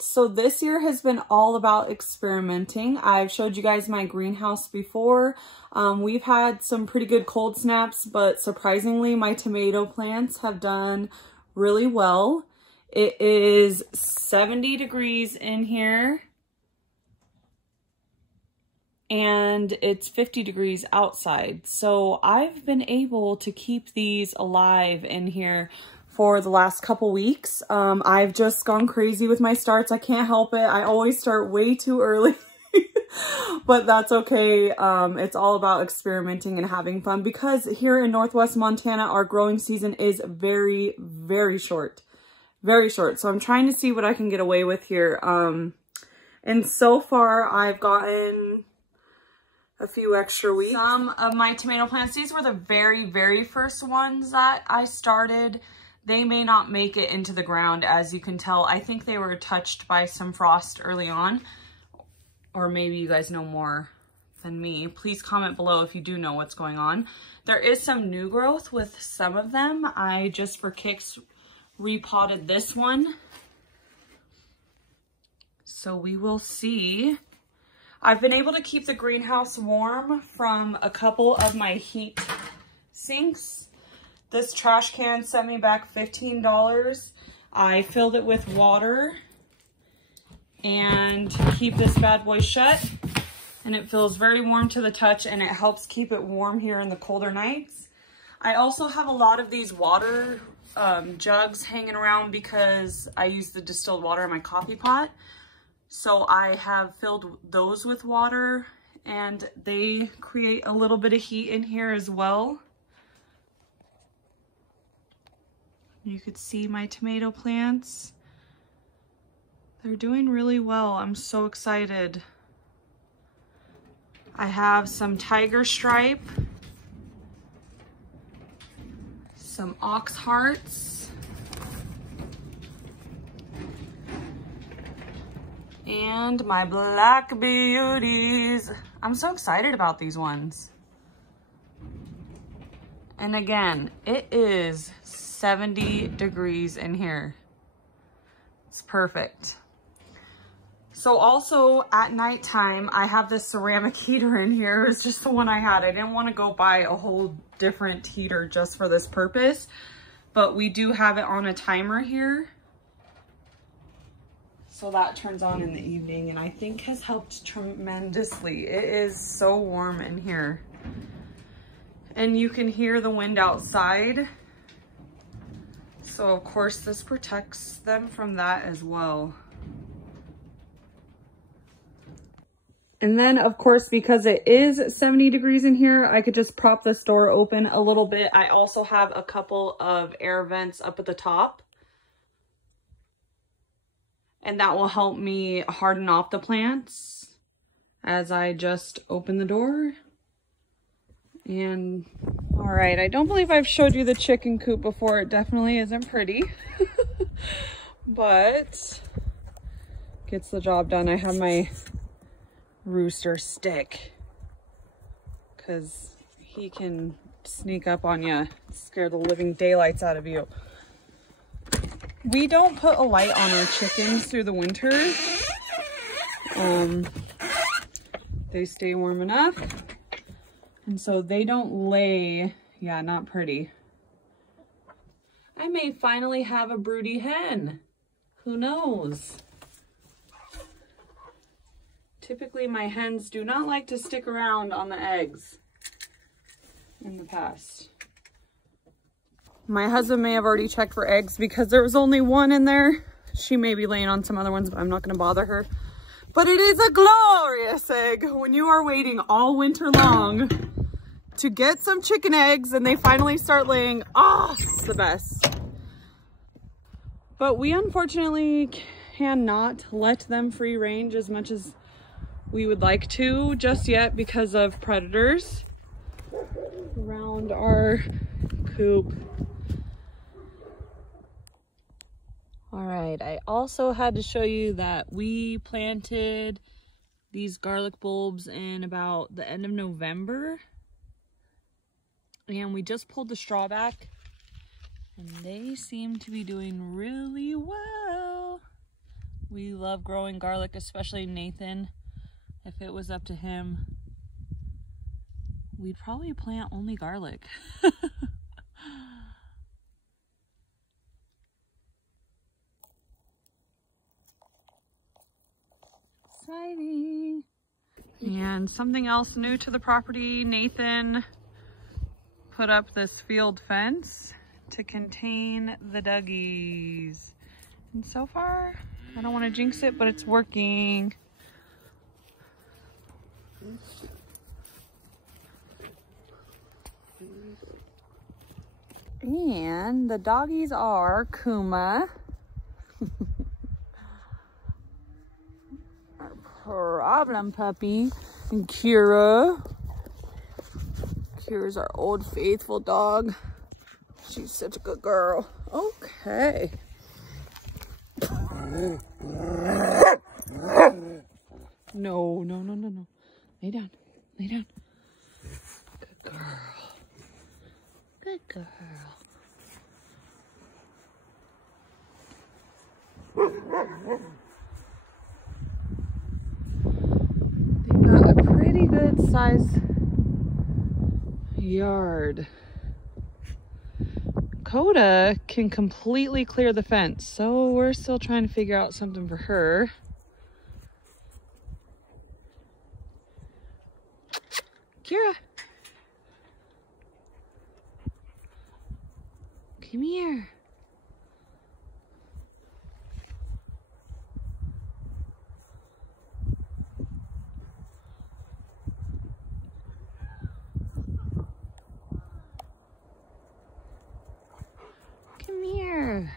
right, so this year has been all about experimenting. I've showed you guys my greenhouse before. We've had some pretty good cold snaps, but surprisingly my tomato plants have done really well. It is 70 degrees in here and it's 50 degrees outside. So I've been able to keep these alive in here for the last couple weeks. I've just gone crazy with my starts. I can't help it. I always start way too early, but that's okay. It's all about experimenting and having fun because here in Northwest Montana, our growing season is very, very short. Very short. So I'm trying to see what I can get away with here. And so far I've gotten a few extra weeks. Some of my tomato plants, these were the very, very first ones that I started. They may not make it into the ground, as you can tell. I think they were touched by some frost early on, or maybe you guys know more than me. Please comment below if you do know what's going on. There is some new growth with some of them. I just for kicks repotted this one. So we will see. I've been able to keep the greenhouse warm from a couple of my heat sinks. This trash can sent me back $15. I filled it with water and keep this bad boy shut. And it feels very warm to the touch and it helps keep it warm here in the colder nights. I also have a lot of these water jugs hanging around because I use the distilled water in my coffee pot. So I have filled those with water and they create a little bit of heat in here as well. You could see my tomato plants. They're doing really well. I'm so excited. I have some tiger stripe, some ox hearts, and my black beauties. I'm so excited about these ones. And again, it is 70 degrees in here. It's perfect. So also at nighttime, I have this ceramic heater in here. It's just the one I had. I didn't want to go buy a whole different heater just for this purpose, but we do have it on a timer here. So that turns on in the evening and I think has helped tremendously. It is so warm in here. And you can hear the wind outside. So of course this protects them from that as well. And then of course, because it is 70 degrees in here, I could just prop this door open a little bit. I also have a couple of air vents up at the top. And that will help me harden off the plants as I just open the door. And all right, I don't believe I've showed you the chicken coop before. It definitely isn't pretty, but gets the job done. I have my rooster stick because he can sneak up on you, scare the living daylights out of you. We don't put a light on our chickens through the winter. They stay warm enough. And so they don't lay, yeah, not pretty. I may finally have a broody hen. Who knows? Typically my hens do not like to stick around on the eggs in the past. My husband may have already checked for eggs because there was only one in there. She may be laying on some other ones, but I'm not going to bother her. But it is a glorious egg when you are waiting all winter long to get some chicken eggs and they finally start laying. Oh, it's the best. But we unfortunately cannot let them free range as much as we would like to just yet because of predators around our coop. All right, I also had to show you that we planted these garlic bulbs in about the end of November. And we just pulled the straw back and they seem to be doing really well. We love growing garlic, especially Nathan. If it was up to him, we'd probably plant only garlic. Exciting. And something else new to the property, Nathan put up this field fence to contain the duggies. And so far, I don't want to jinx it, but it's working. And the doggies are Kuma, our problem puppy, and Kira. Kira's our old faithful dog. She's such a good girl. Okay. No, no, no, no, no. Lay down. Lay down. Good girl. Good girl. They've got a pretty good size yard. Coda can completely clear the fence, so we're still trying to figure out something for her. Kira, come here. Come here.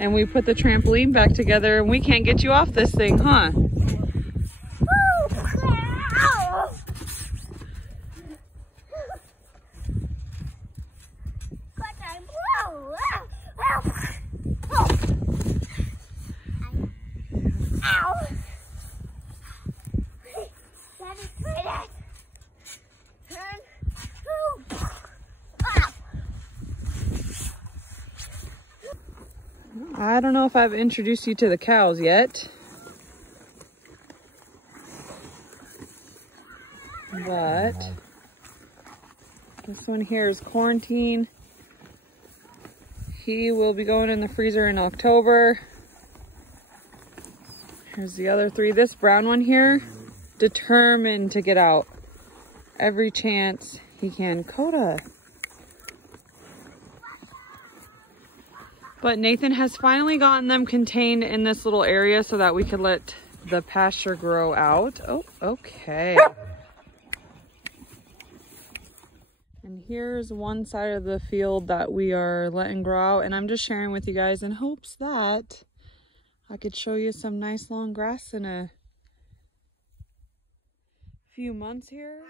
And we put the trampoline back together and we can't get you off this thing, huh? I don't know if I've introduced you to the cows yet, but this one here is Quarantine. He will be going in the freezer in October. Here's the other three. This brown one here, determined to get out every chance he can. Coda. But Nathan has finally gotten them contained in this little area so that we could let the pasture grow out. Oh, okay. And here's one side of the field that we are letting grow out. And I'm just sharing with you guys in hopes that I could show you some nice long grass in a few months here.